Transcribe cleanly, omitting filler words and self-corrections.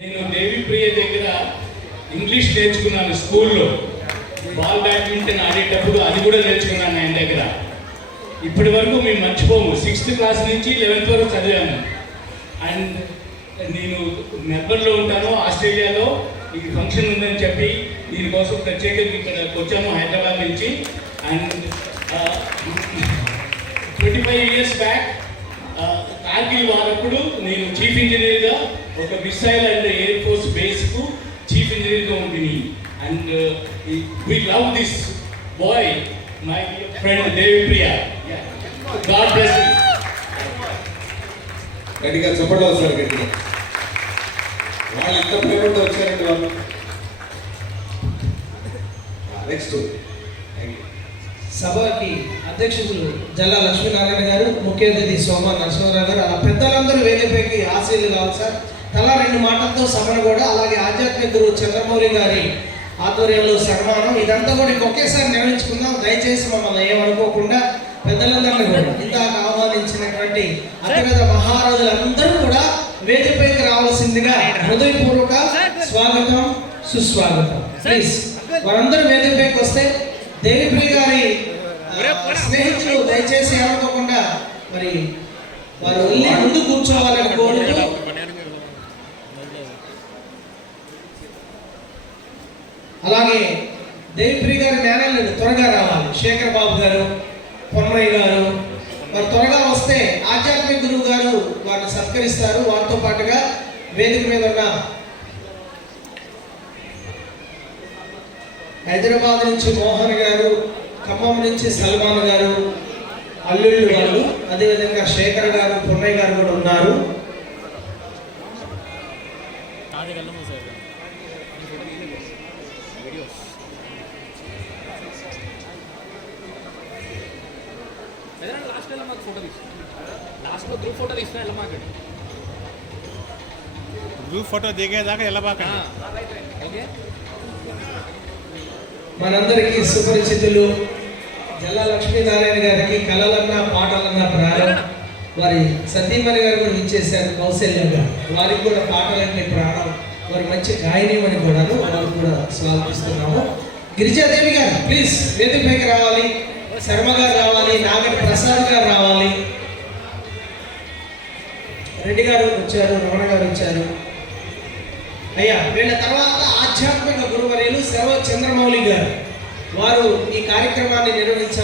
నేను దేవిప్రియ దగ్గర ఇంగ్లీష్ నేర్చుకున్నాను స్కూల్లో. బాల్ బ్యాడ్మింటన్ ఆడేటప్పుడు అది కూడా నేర్చుకున్నాను ఆయన దగ్గర. ఇప్పటి వరకు మేము మర్చిపోము. 6th క్లాస్ నుంచి 11th వరకు చదివాను. అండ్ నేను మెల్బర్న్లో ఉంటాను, ఆస్ట్రేలియాలో. ఈ ఫంక్షన్ ఉందని చెప్పి దీనికోసం ప్రత్యేకంగా ఇక్కడికి వచ్చాము హైదరాబాద్ నుంచి. అండ్ 25 years బ్యాక్ కార్గిల్ వారప్పుడు నేను చీఫ్ ఇంజనీర్గా ఒక మిసైల్ అండ్ ఎయిర్ ఫోర్స్ బేస్కు చీఫ్ ఇంజనీర్గా ఉంటుంది. And we love this boy, my friend Devipriya. God bless you. గట్టిగా చెప్పండి సార్, గట్టిగా. వాళ్ళు ఎంత ప్రేమతో వచ్చారండి వాళ్ళు. నెక్స్ట్ సభకి అధ్యక్షులు జల్లా లక్ష్మీనారాయణ గారు, ముఖ్య అతిథి సోమ నరసింహారావు గారు, ఆ పెద్దలందరూ వేదికపైకి ఆశీలు కావాలి సార్. తలా 2 మాటలతో సభను కూడా, అలాగే ఆధ్యాత్మిక గురువు చంద్రమౌళి గారి ఆధ్వర్యంలో సన్మానం, ఇదంతా కూడా ఒకేసారి నిర్వహించుకుందాం. దయచేసి మమ్మల్ని ఏమనుకోకుండా పెద్దలందరినీ కూడా ఇందాక ఆహ్వానించినటువంటి అతిపెద్ద మహారాజులందరూ కూడా వేదికపైకి రావాల్సిందిగా హృదయపూర్వక స్వాగతం, సుస్వాగతం. ప్లీజ్ వారందరూ వేదికపైకి వస్తే దేవిప్రియ గారి స్నేహితులు దయచేసి ఏమనుకోకుండా మరి వారు వెళ్ళి ముందు కూర్చోవాలని కోరుతూ, అలాగే దేవిప్రియ గారి మేనల్ని త్వరగా రావాలి. శేఖర్ బాబు గారు, పొన్నయ్య గారు వారు త్వరగా వస్తే ఆధ్యాత్మిక గురువు గారు వారిని సత్కరిస్తారు. వారితో పాటుగా వేదిక మీద ఉన్న హైదరాబాద్ నుంచి మోహన్ గారు, ఖమ్మం నుంచి సల్మాన్ గారు, అల్లుళ్ళు వాళ్ళు, అదేవిధంగా శేఖర్ గారు, పొన్నయ్య గారు కూడా ఉన్నారు. గ్రూప్ ఫోటో దిగేదాకా వెళ్ళబాక. మనందరికీ సుపరిచితులు జల్లా లక్ష్మీనారాయణ గారికి కళలన్నా పాటలన్నా ప్రాణం. వారి సతీమణి గారు కూడా ఇచ్చేశారు కౌశల్యంగా. వారికి కూడా పాటలన్నీ ప్రాణం. వారి మంచి గాయనీయమని కూడాను వారు కూడా స్వాగతిస్తున్నాము. గిరిజాదేవి గారు ప్లీజ్ వేదికపైకి రావాలి. శర్మ గారు రావాలి. నాగరి ప్రసాద్ గారు రావాలి. రెడ్డి గారు వచ్చారు, రమణ గారు వచ్చారు. అయ్యా వీళ్ళ తర్వాత ఆధ్యాత్మిక గురువర్యులు శర్వ చంద్రమౌళి గారు, వారు ఈ కార్యక్రమాన్ని నిర్వహించారు.